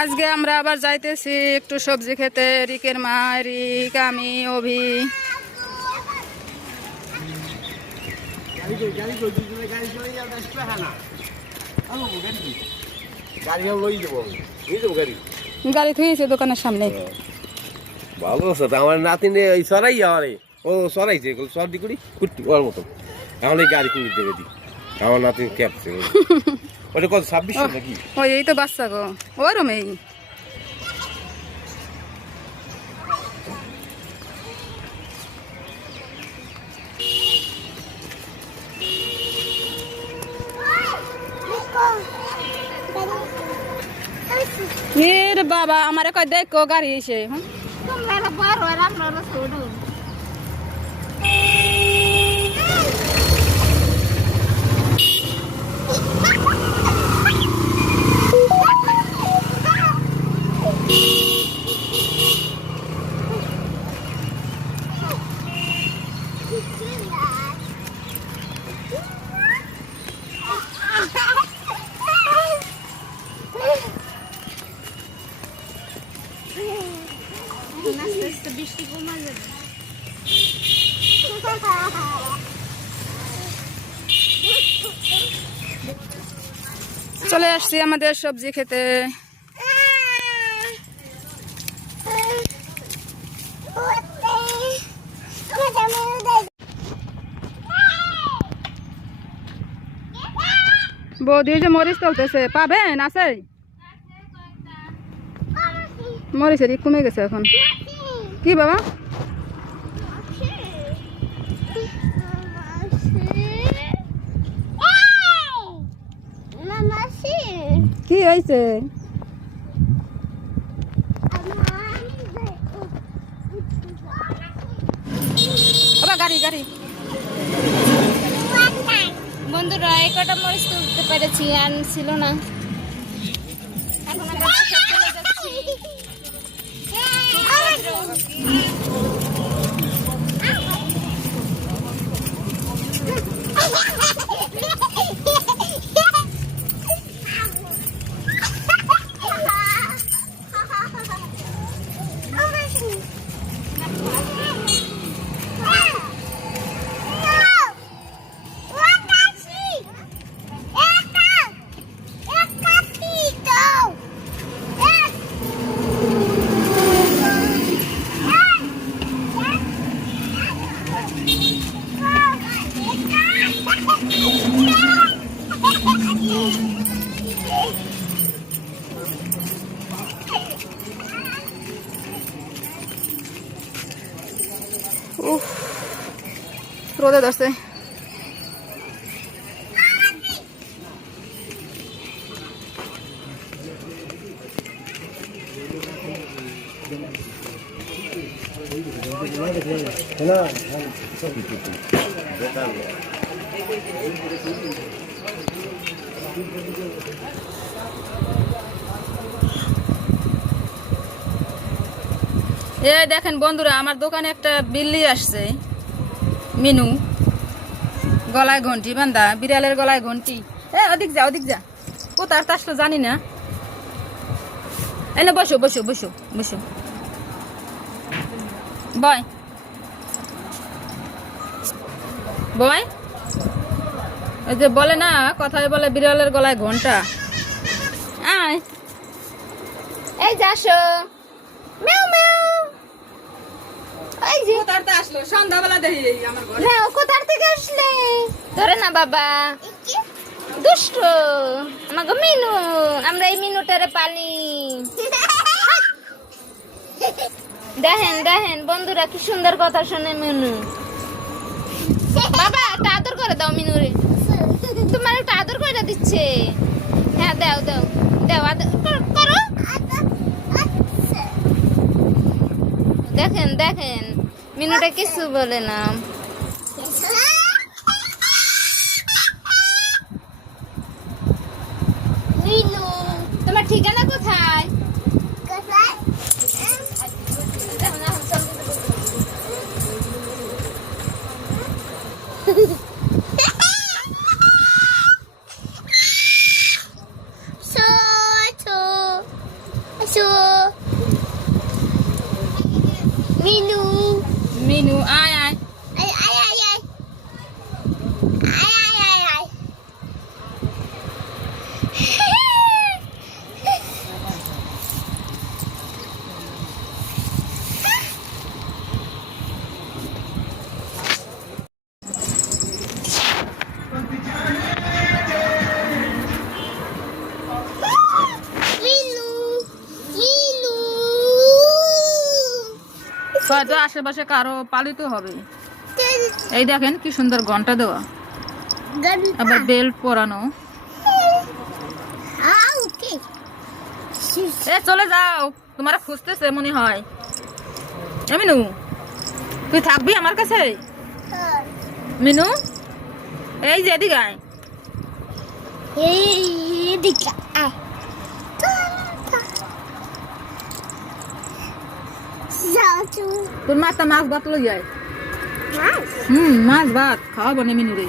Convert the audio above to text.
আজকে আমরা আবার যাইতেছি একটু সবজি খেতে। রিকের মা, রিক, আমি, অভি। গাড়ি থুয়েছে দোকানের সামনে। ভালো আছে আমার নাতিনে ওই সরাই যাওয়ারে ও সরাইছে সব দিকুড়ি কুট্টি ওর মতো এখন এই গাড়ি কিনে দেবে দি আমার নাতিন ক্যাপছে ওটা কত 26 নাকি ওই এই তো বাচ্চা গো ওরমেই। এর বাবা আমারে কয় দেখো গাড়ি এসে। চলে আসছি আমাদের সবজি খেতে। বৌদি যে মরিচ তুলতেছে, পাবেন? আছে মরিচের কমে গেছে এখন। কি বাবা? কি হয়েছে? গাড়ি গাড়ি বন্ধুরা এই কটা মরিচ তুলতে পেরেছি, আর ছিল না। এখন আমরা বাসায় চলে যাচ্ছি। রোদে ধরছে। এই দেখেন বন্ধুরা, আমার দোকানে একটা বিল্লি আসছে, মিনু। গলায় ঘন্টি বান্ধা, বিড়ালের গলায় ঘন্টি। ওদিক যা ওদিক যা, কোথার তা তো জানি না। এনে বসো বসো বসো বসো, বয় বয়। ওই যে বলে না, কথায় বলে বিড়ালের গলায় ঘন্টা। আয় এই যাসো মেও মেও। এই যে কোথার তা আসলো সন্ধ্যাবেলা দেখি আমার ঘরে। মেও কোথার থেকে আসলে? ধরে না বাবা, দুষ্ট আমাকে মিনু। আমরা এই মিনুটারে পালি। দেখেন দেখেন বন্ধুরা, কি সুন্দর কথা শোনে মিনু। বাবা একটা আদর করে দাও মিনুরে, তোমার একটা আদর করে দিচ্ছে। হ্যাঁ দাও দাও দাও, আদর করো। দেখেন দেখেন মিনুটা কিছু বলে না। মিনু তোমার ঠিকানা কোথায়? মিনু আয় আয় Ai ai ai ai. Ai ai ai ai. Milu, Milu. হয়তো আশেপাশে কারো পালিত হবে। এই দেখেন কি সুন্দর ঘন্টা দেওয়া, আবার বেল্ট পরানো। Ah, okay. এ চলে যাও, তোমার খুঁজতেছে মনে হয়। এ মিনু, তুই থাকবি আমার কাছে? মিনু, এই যে এদিকে আয়। Hey, dika. Ah. Satu. তোর মাথা মাছ ভাত লই যায়। Mas. মাছ ভাত খাওয়াবো না মিনু রে।